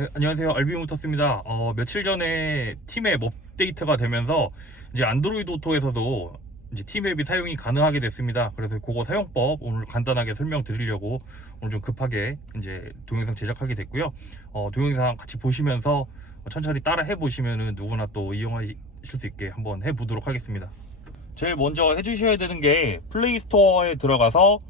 네, 안녕하세요. 알비모터스입니다. 어, 며칠 전에 팀앱 업데이트가 되면서 이제 안드로이드 오토에서도 이제 팀앱이 사용이 가능하게 됐습니다. 그래서 그거 사용법 오늘 간단하게 설명드리려고 오늘 좀 급하게 이제 동영상 제작하게 됐고요. 어, 동영상 같이 보시면서 천천히 따라 해보시면은 누구나 또 이용하실 수 있게 한번 해보도록 하겠습니다. 제일 먼저 해주셔야 되는 게 플레이 스토어에 들어가서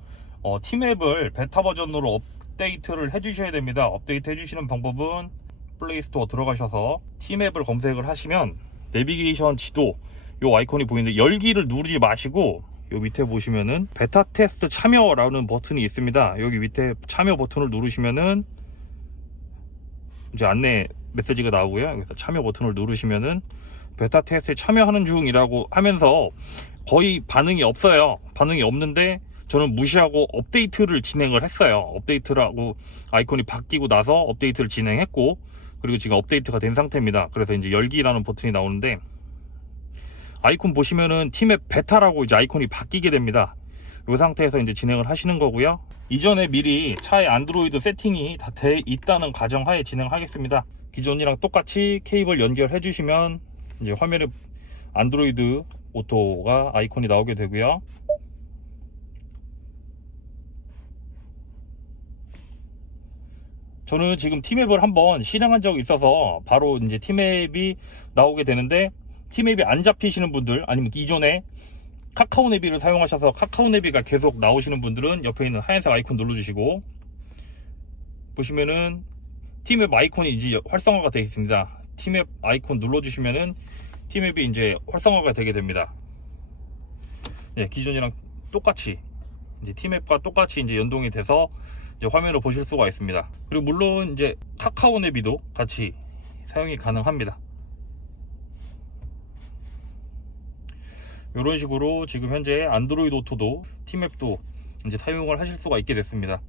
어, 팀앱을 베타 버전으로 업 데이트를 해주셔야 됩니다. 업데이트 해주시는 방법은 플레이 스토어 들어가셔서 팀앱을 검색을 하시면 내비게이션 지도 요 아이콘이 보이는데 열기를 누르지 마시고 요 밑에 보시면은 베타 테스트 참여라는 버튼이 있습니다. 여기 밑에 참여 버튼을 누르시면은 이제 안내 메시지가 나오고요. 여기서 참여 버튼을 누르시면은 베타 테스트에 참여하는 중이라고 하면서 거의 반응이 없어요. 반응이 없는데 저는 무시하고 업데이트를 진행을 했어요. 업데이트라고 아이콘이 바뀌고 나서 업데이트를 진행했고 그리고 지금 업데이트가 된 상태입니다. 그래서 이제 열기라는 버튼이 나오는데 아이콘 보시면은 팀앱 베타라고 이제 아이콘이 바뀌게 됩니다. 이 상태에서 이제 진행을 하시는 거고요. 이전에 미리 차에 안드로이드 세팅이 다 돼 있다는 가정하에 진행하겠습니다. 기존이랑 똑같이 케이블 연결해 주시면 이제 화면에 안드로이드 오토가 아이콘이 나오게 되고요. 저는 지금 팀앱을 한번 실행한 적이 있어서 바로 이제 팀앱이 나오게 되는데 팀앱이 안 잡히시는 분들 아니면 기존에 카카오 내비를 사용하셔서 카카오 내비가 계속 나오시는 분들은 옆에 있는 하얀색 아이콘 눌러주시고 보시면은 팀앱 아이콘이 이제 활성화가 되어 있습니다. 팀앱 아이콘 눌러주시면은 팀앱이 이제 활성화가 되게 됩니다. 예, 기존이랑 똑같이 이제 팀앱과 똑같이 이제 연동이 돼서 이제 화면을 보실 수가 있습니다. 그리고 물론 이제 카카오 내비도 같이 사용이 가능합니다. 이런 식으로 지금 현재 안드로이드 오토도 팀앱도 이제 사용을 하실 수가 있게 됐습니다.